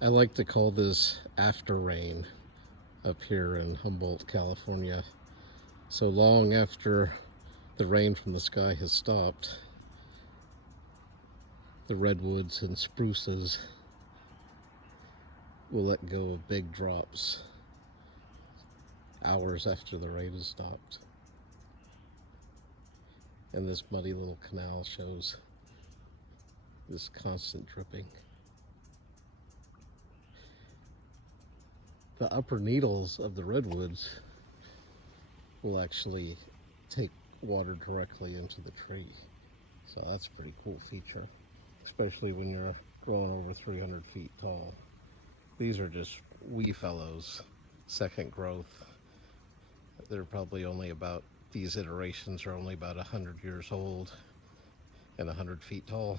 I like to call this after rain up here in Humboldt, California. So long after the rain from the sky has stopped, the redwoods and spruces will let go of big drops hours after the rain has stopped. And this muddy little canal shows this constant dripping. The upper needles of the redwoods will actually take water directly into the tree. So that's a pretty cool feature, especially when you're growing over 300 feet tall. These are just wee fellows, second growth. They're probably only about, these iterations are only about 100 years old and 100 feet tall.